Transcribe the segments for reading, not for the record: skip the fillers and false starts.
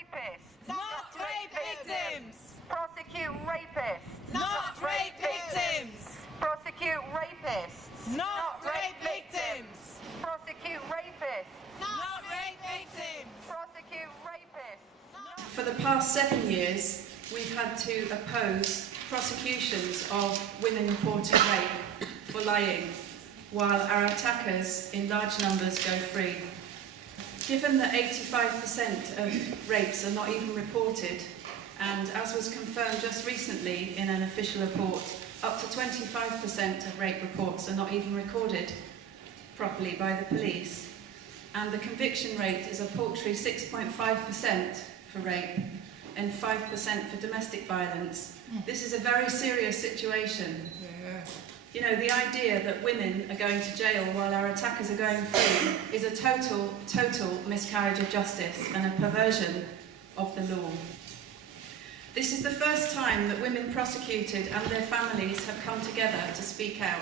rapists. Not rape victims. Prosecute rapists. Not rape victims. Prosecute rapists. Not rape victims. Prosecute rapists. Not rape victims. Prosecute rapists. For the past 7 years, we've had to oppose prosecutions of women reporting rape for lying, while our attackers in large numbers go free. Given that 85% of rapes are not even reported, and as was confirmed just recently in an official report, up to 25% of rape reports are not even recorded properly by the police, and the conviction rate is a paltry 6.5% for rape and 5% for domestic violence. This is a very serious situation. You know, the idea that women are going to jail while our attackers are going free is a total miscarriage of justice and a perversion of the law. This is the first time that women prosecuted and their families have come together to speak out.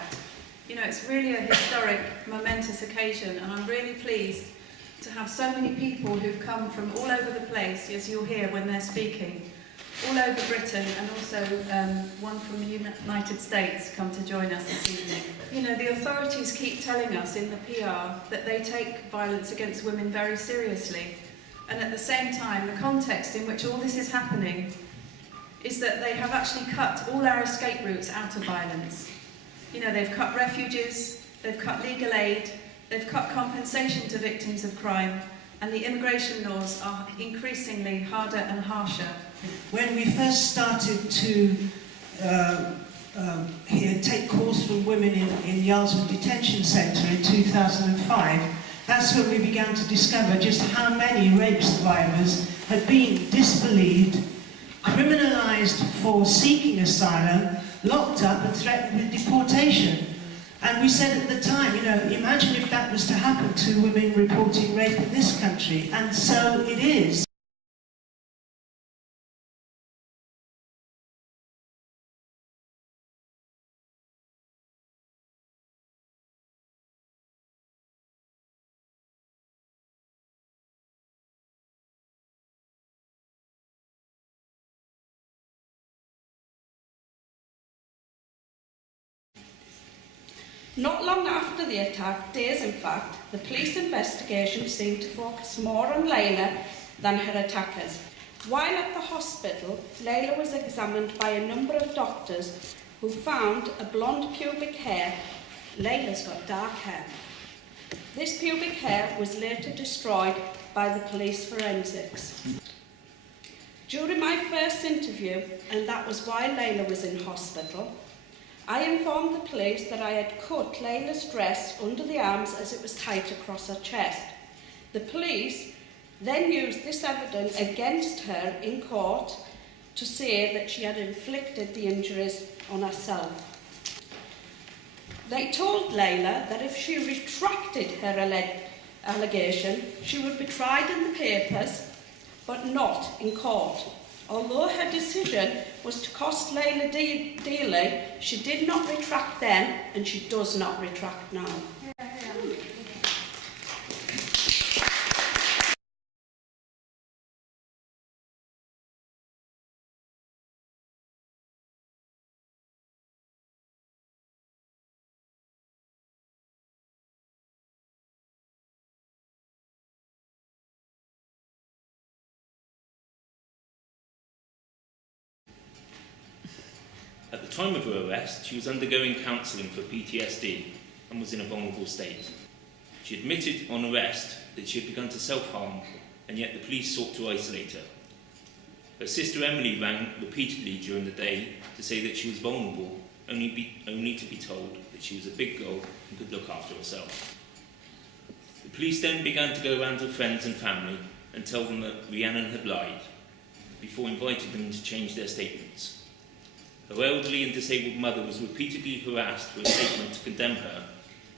You know, it's really a historic, momentous occasion, and I'm really pleased to have so many people who've come from all over the place, as you'll hear when they're speaking, all over Britain, and also one from the United States come to join us this evening. You know, the authorities keep telling us in the PR that they take violence against women very seriously, and at the same time, the context in which all this is happening is that they have actually cut all our escape routes out of violence. You know, they've cut refuges, they've cut legal aid, they've cut compensation to victims of crime, and the immigration laws are increasingly harder and harsher. When we first started to take calls from women in Yarlswood Detention Centre in 2005, that's when we began to discover just how many rape survivors had been disbelieved, criminalised for seeking asylum, locked up and threatened with deportation. And we said at the time, you know, imagine if that was to happen to women reporting rape in this country. And so it is. Not long after the attack, days in fact, the police investigation seemed to focus more on Layla than her attackers. While at the hospital, Layla was examined by a number of doctors who found a blonde pubic hair. Layla's got dark hair. This pubic hair was later destroyed by the police forensics. During my first interview, and that was while Layla was in hospital, I informed the police that I had cut Layla's dress under the arms as it was tight across her chest. The police then used this evidence against her in court to say that she had inflicted the injuries on herself. They told Layla that if she retracted her allegation, she would be tried in the papers, but not in court. Although her decision was to cost Layla dearly, she did not retract then, and she does not retract now. At the time of her arrest, she was undergoing counselling for PTSD and was in a vulnerable state. She admitted on arrest that she had begun to self-harm, and yet the police sought to isolate her. Her sister Emily rang repeatedly during the day to say that she was vulnerable, only to be told that she was a big girl and could look after herself. The police then began to go around to friends and family and tell them that Rhiannon had lied, before inviting them to change their statements. Her elderly and disabled mother was repeatedly harassed for a statement to condemn her,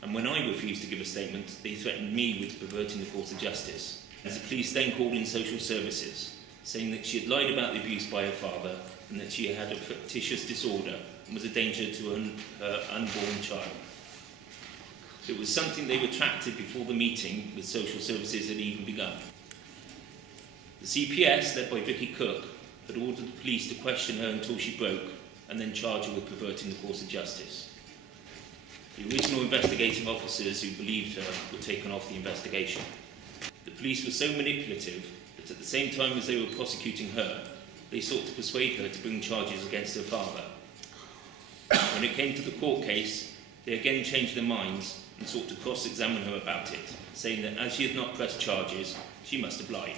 and when I refused to give a statement, they threatened me with perverting the course of justice. As the police then called in social services, saying that she had lied about the abuse by her father and that she had a fictitious disorder and was a danger to her unborn child. It was something they retracted before the meeting with social services had even begun. The CPS, led by Vicky Cook, had ordered the police to question her until she broke and then charge her with perverting the course of justice. The original investigating officers who believed her were taken off the investigation. The police were so manipulative that at the same time as they were prosecuting her, they sought to persuade her to bring charges against her father. When it came to the court case, they again changed their minds and sought to cross-examine her about it, saying that as she had not pressed charges, she must have lied.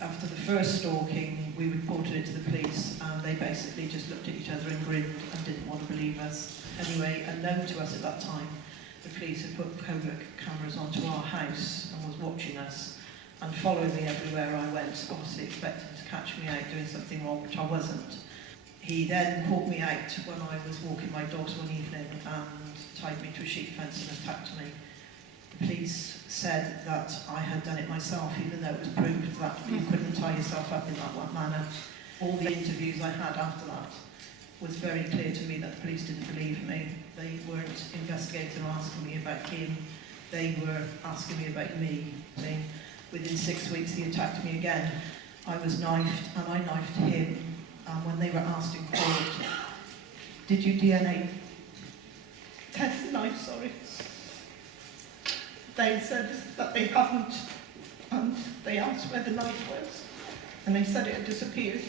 After the first stalking, we reported it to the police and they basically just looked at each other and grinned and didn't want to believe us. Anyway, unknown to us at that time, the police had put covert cameras onto our house and was watching us and following me everywhere I went, obviously expecting to catch me out doing something wrong, which I wasn't. He then caught me out when I was walking my dogs one evening and tied me to a sheep fence and attacked me. The police said that I had done it myself, even though it was proved that you couldn't tie yourself up in that manner. All the interviews I had after that was very clear to me that the police didn't believe me. They weren't investigating or asking me about him. They were asking me about me. Within 6 weeks he attacked me again. I was knifed and I knifed him. And when they were asked in court, did you DNA test the knife, sorry? They said that they hadn't, and they asked where the knife was, and they said it had disappeared.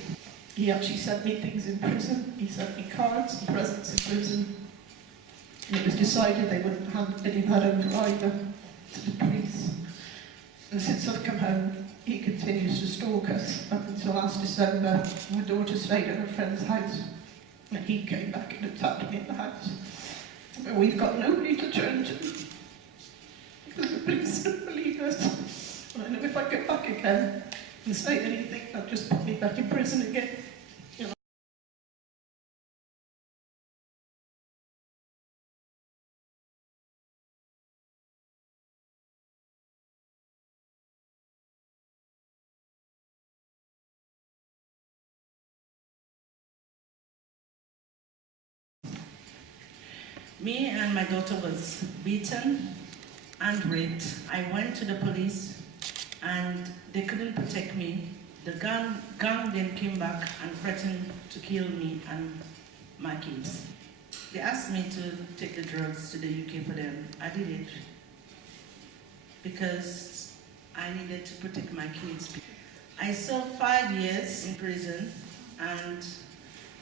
He actually sent me things in prison. He sent me cards and presents in prison. And it was decided they wouldn't hand any of that over either to the police. And since I've come home, he continues to stalk us up until last December. My daughter stayed at her friend's house, and he came back and attacked me in the house. But we've got nobody to turn to. Because the police don't believe us. And I know if I go back again and say anything, they'll just put me back in prison again. You know. Me and my daughter was beaten and raped. I went to the police and they couldn't protect me. The gang then came back and threatened to kill me and my kids. They asked me to take the drugs to the UK for them. I did it because I needed to protect my kids. I served 5 years in prison and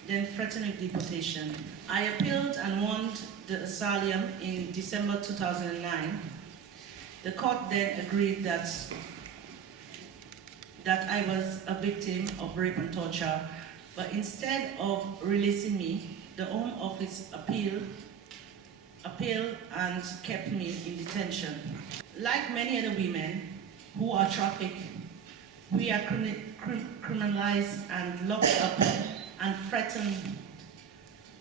then threatened with deportation. I appealed and won the asylum in December 2009. The court then agreed that I was a victim of rape and torture, but instead of releasing me, the Home Office appealed and kept me in detention. Like many other women who are trafficked, we are criminalized and locked up and threatened,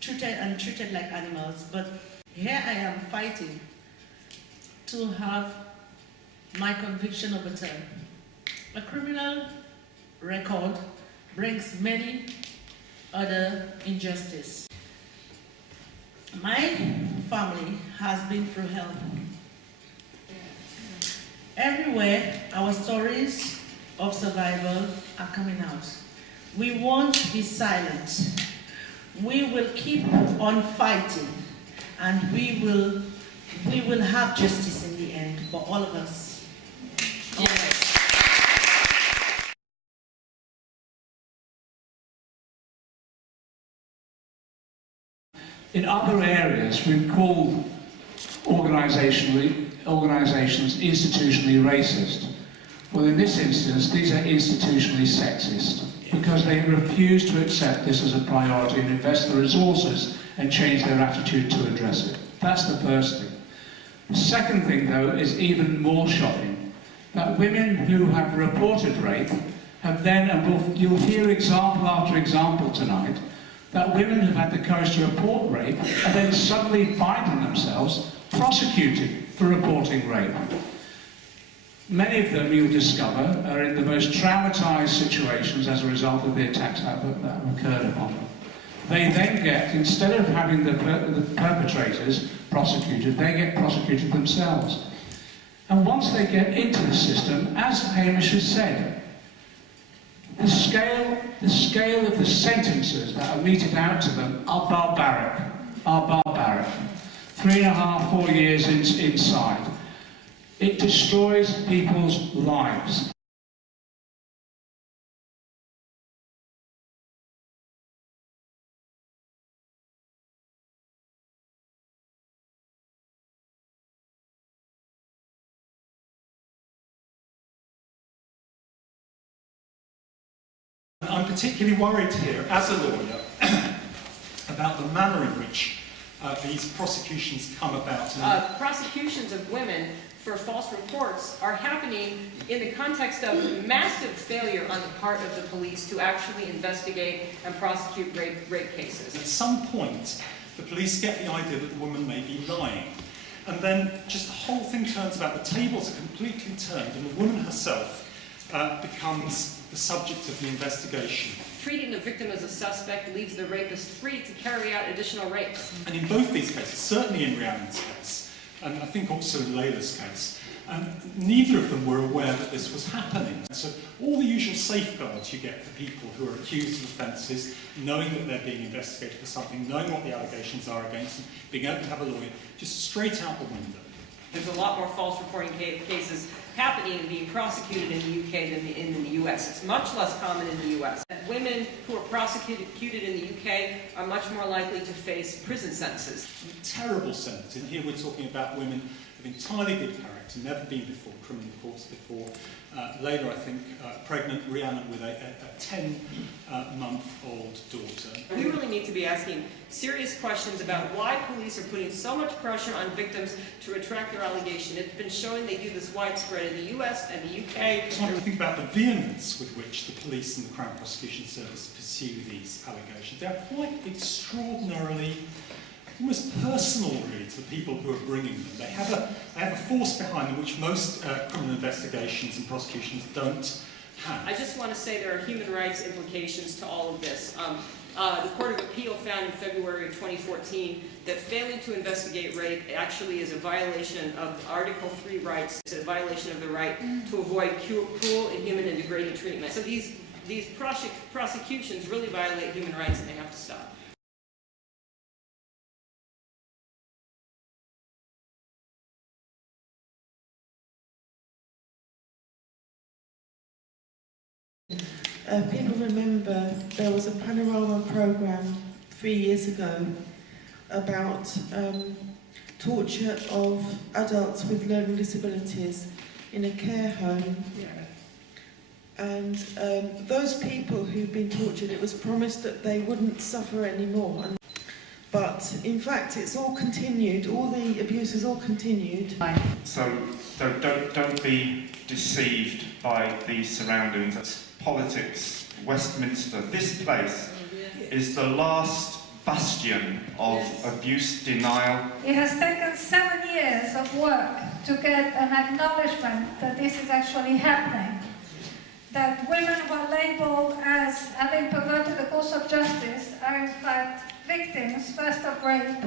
treated like animals. But here I am fighting to have my conviction overturned. A criminal record brings many other injustices. My family has been through hell. Everywhere, our stories of survival are coming out. We won't be silent. We will keep on fighting, and we will have justice in the end for all of us. Yes. In other areas, we've called organisations institutionally racist. Well, in this instance, these are institutionally sexist, because they refuse to accept this as a priority and invest the resources and change their attitude to address it. That's the first thing. The second thing, though, is even more shocking, that women who have reported rape have then, and you'll hear example after example tonight, that women have had the courage to report rape and then suddenly finding themselves prosecuted for reporting rape. Many of them, you'll discover, are in the most traumatised situations as a result of the attacks that have occurred upon them. They then get, instead of having the perpetrators prosecuted, they get prosecuted themselves. And once they get into the system, as Hamish has said, the scale of the sentences that are meted out to them are barbaric. 3.5, 4 years inside. It destroys people's lives. I'm particularly worried here, as a lawyer, about the manner in which these prosecutions come about. Prosecutions of women for false reports are happening in the context of massive failure on the part of the police to actually investigate and prosecute rape cases. At some point, the police get the idea that the woman may be lying. And then just the whole thing turns about. The tables are completely turned, and the woman herself becomes the subject of the investigation. Treating the victim as a suspect leaves the rapist free to carry out additional rapes. And in both these cases, certainly in Rhiannon's case, and I think also in Layla's case, neither of them were aware that this was happening. So all the usual safeguards you get for people who are accused of offences, knowing that they're being investigated for something, knowing what the allegations are against them, being able to have a lawyer, just straight out the window. There's a lot more false reporting cases happening and being prosecuted in the UK than in the US. It's much less common in the US. Women who are prosecuted in the UK are much more likely to face prison sentences. Terrible sentences. And here we're talking about women of entirely good character, never been before criminal courts before. Layla, I think, pregnant, Rhiannon with a 10-month-old daughter. We really need to be asking serious questions about why police are putting so much pressure on victims to retract their allegation. It's been showing they do this widespread in the US and the UK. I think about the vehemence with which the police and the Crown Prosecution Service pursue these allegations. They're quite extraordinarily, almost personal, really, to the people who are bringing them. They have a force behind them which most criminal investigations and prosecutions don't have. I just want to say there are human rights implications to all of this. The Court of Appeal found in February of 2014 that failing to investigate rape actually is a violation of Article 3 rights. It's a violation of the right to avoid cruel, inhuman, and degrading treatment. So these prosecutions really violate human rights, and they have to stop. People remember there was a Panorama programme 3 years ago about torture of adults with learning disabilities in a care home. And those people who'd been tortured, it was promised that they wouldn't suffer anymore. But in fact, it's all continued, all the abuse has all continued. So don't be deceived by these surroundings. Politics, Westminster, this place is the last bastion of abuse denial. It has taken 7 years of work to get an acknowledgement that this is actually happening. That women who are labelled as having perverted the course of justice are in fact victims first of rape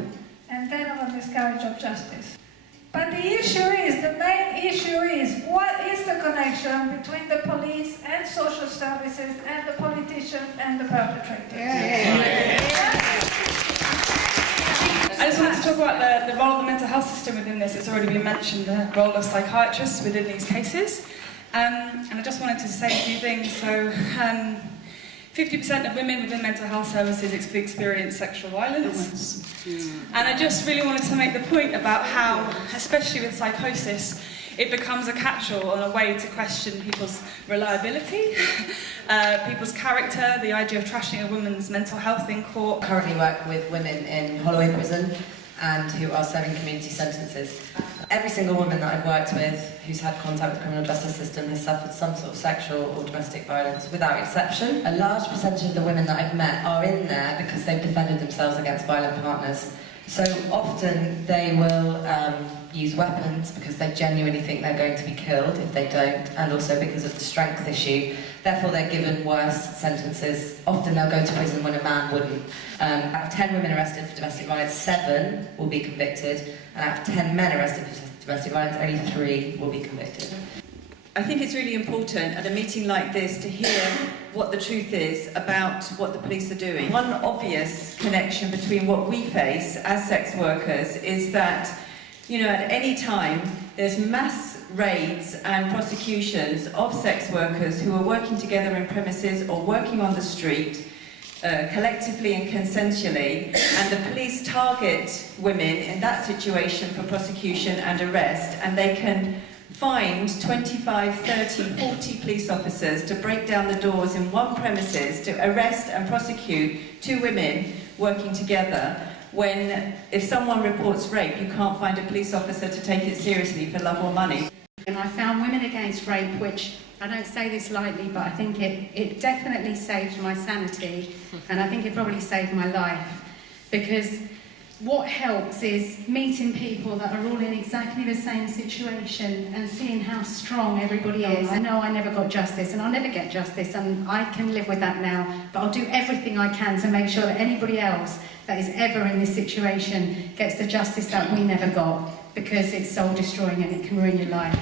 and then of a miscarriage of justice. But the issue is, the main issue is, what is the connection between the police and social services and the politicians and the perpetrators? I just wanted to talk about the role of the mental health system within this. It's already been mentioned, the role of psychiatrists within these cases. And I just wanted to say a few things. So, 50% of women within mental health services experience sexual violence. And I just really wanted to make the point about how, especially with psychosis, it becomes a catch-all and a way to question people's reliability, people's character, the idea of trashing a woman's mental health in court. I currently work with women in Holloway Prison and who are serving community sentences. Every single woman that I've worked with who's had contact with the criminal justice system has suffered some sort of sexual or domestic violence, without exception. A large percentage of the women that I've met are in there because they've defended themselves against violent partners. So often they will use weapons because they genuinely think they're going to be killed if they don't, and also because of the strength issue. Therefore, they're given worse sentences. Often they'll go to prison when a man wouldn't. Out of 10 women arrested for domestic violence, 7 will be convicted, and out of 10 men arrested for domestic violence, only 3 will be convicted. I think it's really important at a meeting like this to hear what the truth is about what the police are doing. One obvious connection between what we face as sex workers is that, you know, at any time there's mass raids and prosecutions of sex workers who are working together in premises or working on the street, collectively and consensually, and the police target women in that situation for prosecution and arrest, and they can find 25, 30, 40 police officers to break down the doors in one premises to arrest and prosecute 2 women working together, when if someone reports rape, you can't find a police officer to take it seriously for love or money. And I found Women Against Rape, which, I don't say this lightly, but I think it definitely saved my sanity, and I think it probably saved my life, because what helps is meeting people that are all in exactly the same situation and seeing how strong everybody is. I know I never got justice, and I'll never get justice, and I can live with that now, but I'll do everything I can to make sure that anybody else that is ever in this situation gets the justice that we never got, because it's soul destroying and it can ruin your life.